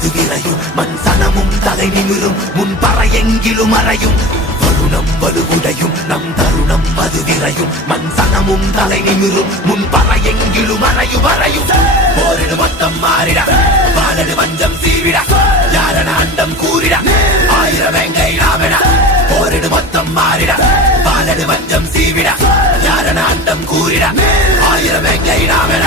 அது விரையும் மண் சனமும் தலை நிமிரும் முன்பற எங்கிலும் அறையும் வருணம் வலுவுடையும் நம் தருணம் அது விரையும் மண் சனமும் தலை நிமிரும் முன்பற எங்கிலும் அறையும் வரையும் போரிடு மொத்தம் மாறிட வாழடு வஞ்சம் சீவிட யாரன அண்டம் கூறிட ஆயிரம் வெங்கை நாமென போரிடு மொத்தம் மாறிட வாழடு வஞ்சம் சீவிட யாரன அண்டம் கூறிட ஆயிரம் வெங்கை நாமென